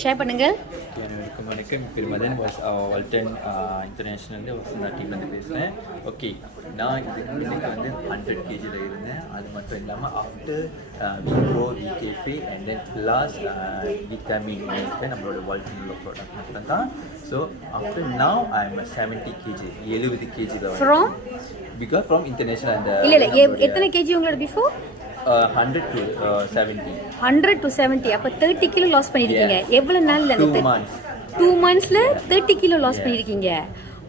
Share பண்ணுங்க. வணக்கம். பேர் மதன். வால்டன் இன்டர்நேஷ்னல் வசந்தா டீம்லேருந்து பேசுகிறேன். ஓகே, நான் இன்னைக்கு 100 kgல இருந்தேன். அது மட்டும் இல்லாமல் after Wipro VKP and then plus vitamin நம்மளோட வால்டன் உள்ள ப்ராடக்ட் மட்டும் தான். So after now I am 70 kg 70 kg from because from international. அந்த இல்லை எத்தனை கேஜி உங்களோட பிஃபோர்? 100 to 70. 100 to 70. அப்போ 30 கிலோ லாஸ் பண்ணியிருக்கீங்க. எவ்வளோ நாளில்? 2 monthsல 30 கிலோ லாஸ் பண்ணியிருக்கீங்க.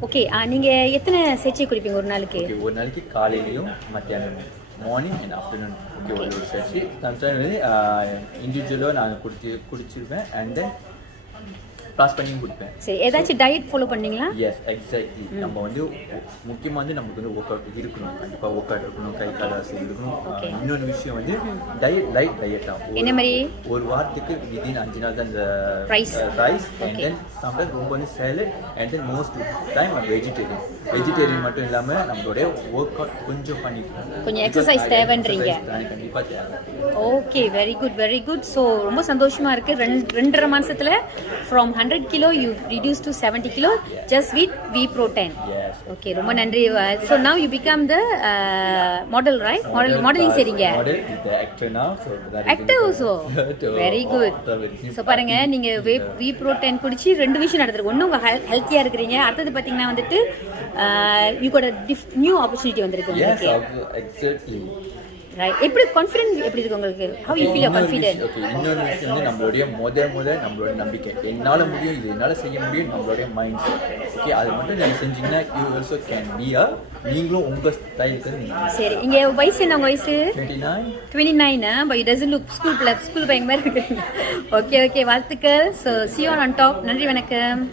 ஓகே, நீங்கள் எத்தனை சேச்சை குடிப்பீங்க ஒரு நாளைக்கு? ஒரு நாளைக்கு காலையிலையும் மத்தியானமும், மார்னிங் அண்ட் ஆஃப்டர்நூன். ஓகே, ஒரு சேச்சி சம்டைம் இண்டிவிஜுவலாக நான் குடிச்சிருப்பேன் அண்ட் தென் ப்ளாஸ் பண்ணியும் குடிப்பேன். சரி, ஏதாச்சும் டயட் ஃபாலோ பண்ணீங்களா? Yes, exactly. நம்ம முக்கியமாக நமக்கு ஒர்க் அவுட் இருக்கணும். கண்டிப்பாக ஒர்க் அவுட் இருக்கணும், கை காலாசி இருக்கணும். இன்னொரு விஷயம் லைட் டயட் தான். என்ன மாதிரி? ஒரு வாரத்துக்கு வித்தின் 5 நாள் தான் இந்த ரைஸ் அண்ட் தென் சம்டைம் ரொம்ப salad and then most time vegetarian மட்டும் இல்லாமல் நம்மளுடைய ஒர்க் அவுட் கொஞ்சம் பண்ணிக்கணும். கொஞ்சம் எக்ஸசைஸ் தேவைன்றீங்க. கண்டிப்பாக தேவை. Okay, very good very good. So ரொம்ப சந்தோஷமாக இருக்குது. 2.5 மாதத்தில் from 100 kilo you reduce to 70 kilo just with V-Pro10. Yes. Okay, ரொம்ப நன்றி. So now you become the model, right? Modeling செய்றீங்க. Model is the actor now. So that actor also. Very good. So பாருங்க, நீங்க V-Pro10 குடிச்சு ரெண்டு விஷயம் நடந்துருக்கு. ஒண்ணு உங்க ஹெல்த்தியா இருக்கீங்க. அடுத்து பாத்தீங்கன்னா you got a new opportunity வந்திருக்கு உங்களுக்கு. Yes, exactly. ரைட். எப்படி கான்ஃபிடென்ட் எப்படி இருக்கு உங்களுக்கு? how you feel confident? Okay, இன்னொரு விஷயம் நம்மளுடைய நம்மளோட நம்பிக்கை. என்னால் முடியும், இது என்னால் செய்ய முடியும், நம்மளுடைய மைண்ட் செட். ஓகே, அது மட்டும் நீங்கள் செஞ்சீங்கன்னா யூ ஆல்சோ கேன் பி நீங்களும் உங்கள் ஸ்டைலுக்கு. சரி, இங்கே வயசு என்ன? உங்கள் வயசு 29. But it doesn't look school பையன் மாதிரி இருக்கு. ஓகே, வாழ்த்துக்கள். So see you on top. நன்றி, வணக்கம்.